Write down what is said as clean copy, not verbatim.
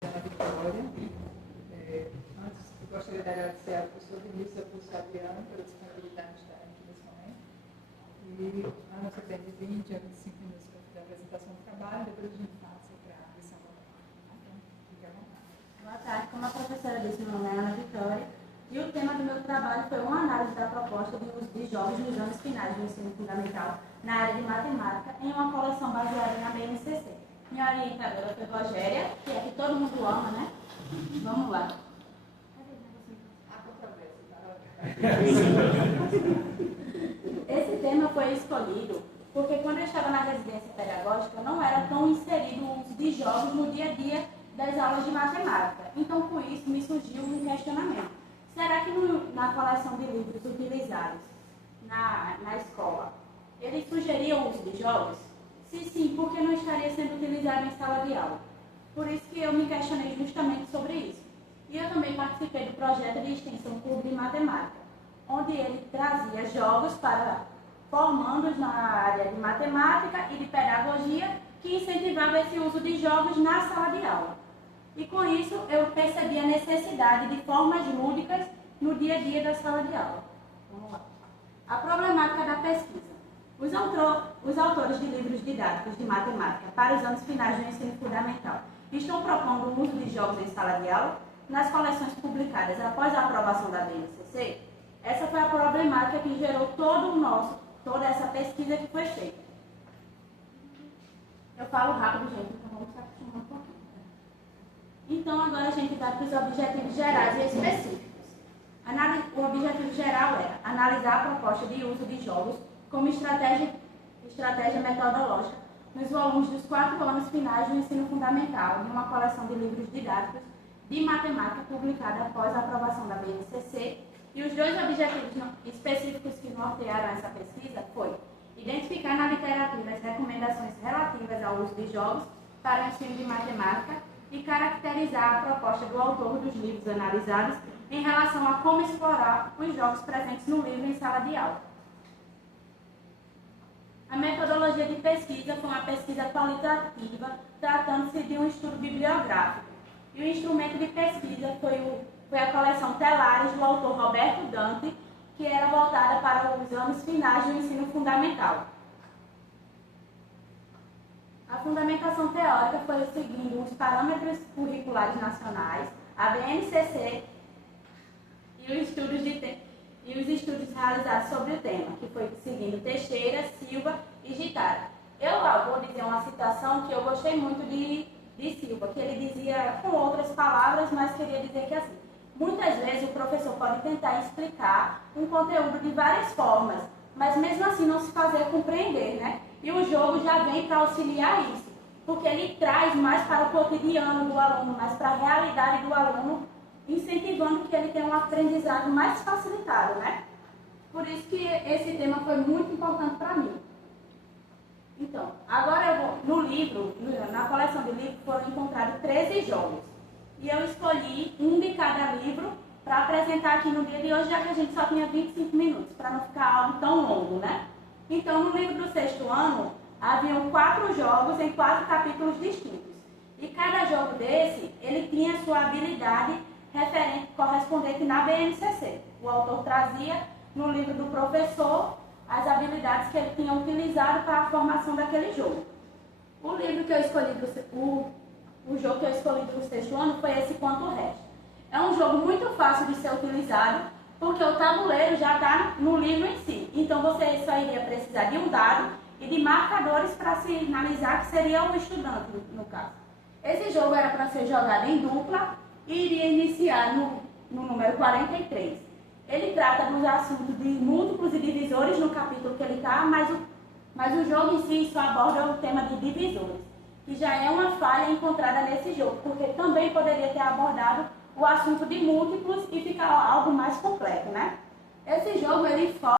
Ana Vitória. Antes, eu gostaria de agradecer ao professor Vinícius e ao professor Adriano pela disponibilidade de estar aqui nesse momento. E a nossa tem de 20 a 25 minutos para fazer a apresentação do trabalho, depois a gente passa para a lição da tarde. Então, fique à vontade. Boa tarde, como a professora disse, meu nome é Ana Vitória, e o tema do meu trabalho foi uma análise da proposta de uso de jogos nos anos finais do ensino fundamental na área de matemática, em uma coleção baseada na BNCC. Minha orientadora foi Rogéria, que é que todo mundo ama, né? Vamos lá. Esse tema foi escolhido porque quando eu estava na residência pedagógica não era tão inserido o uso de jogos no dia a dia das aulas de matemática. Então, com isso, me surgiu um questionamento. Será que na coleção de livros utilizados na escola, eles sugeriam o uso de jogos? Se sim, por que não estaria sendo utilizado em sala de aula? Por isso que eu me questionei justamente sobre isso. E eu também participei do projeto de extensão Clube de Matemática, onde ele trazia jogos para formandos na área de matemática e de pedagogia que incentivava esse uso de jogos na sala de aula. E com isso eu percebi a necessidade de formas lúdicas no dia a dia da sala de aula. Vamos lá. A problemática da pesquisa. Os autores de livros didáticos de matemática para os anos finais do ensino fundamental estão propondo o uso de jogos em sala de aula nas coleções publicadas após a aprovação da BNCC. Essa foi a problemática que gerou toda essa pesquisa que foi feita. Eu falo rápido, gente, então vamos se acostumar um pouquinho. Então, agora a gente vai para os objetivos gerais e específicos. O objetivo geral é analisar a proposta de uso de jogos como estratégia metodológica nos volumes dos 4 anos finais do ensino fundamental, de uma coleção de livros didáticos de matemática publicada após a aprovação da BNCC. E os 2 objetivos específicos que nortearam essa pesquisa foi identificar na literatura as recomendações relativas ao uso de jogos para o ensino de matemática e caracterizar a proposta do autor dos livros analisados em relação a como explorar os jogos presentes no livro em sala de aula. A metodologia de pesquisa foi uma pesquisa qualitativa, tratando-se de um estudo bibliográfico. E o instrumento de pesquisa foi a coleção Telares, do autor Roberto Dante, que era voltada para os anos finais do ensino fundamental. A fundamentação teórica foi seguindo os parâmetros curriculares nacionais, a BNCC e os estudos realizados sobre o tema, que foi seguindo Teixeira, Silva e Gitara. Eu vou dizer uma citação que eu gostei muito de Silva, que ele dizia com outras palavras, mas queria dizer que assim, muitas vezes o professor pode tentar explicar um conteúdo de várias formas, mas mesmo assim não se fazer compreender, né? E o jogo já vem para auxiliar isso, porque ele traz mais para o cotidiano do aluno, mais para a realidade do aluno, incentivando que ele tenha um aprendizado mais facilitado, né? Por isso que esse tema foi muito importante para mim. Então, agora no livro, na coleção de livros, foram encontrados 13 jogos. E eu escolhi um de cada livro para apresentar aqui no dia de hoje, já que a gente só tinha 25 minutos, para não ficar algo tão longo, né? Então, no livro do 6º ano, haviam 4 jogos em 4 capítulos distintos. E cada jogo desse, ele tinha sua habilidade correspondente na BNCC. O autor trazia no livro do professor as habilidades que ele tinha utilizado para a formação daquele jogo. O livro que eu escolhi o jogo que eu escolhi para o 6º ano foi esse Quanto Resta. É um jogo muito fácil de ser utilizado, porque o tabuleiro já está no livro em si. Então você só iria precisar de um dado e de marcadores para sinalizar que seria um estudante, no caso. Esse jogo era para ser jogado em dupla e iria iniciar no número 43. Ele trata dos assuntos de múltiplos e divisores no capítulo que ele está, mas o jogo em si só aborda o tema de divisores, que já é uma falha encontrada nesse jogo, porque também poderia ter abordado o assunto de múltiplos e ficar algo mais completo, né? Esse jogo, ele foca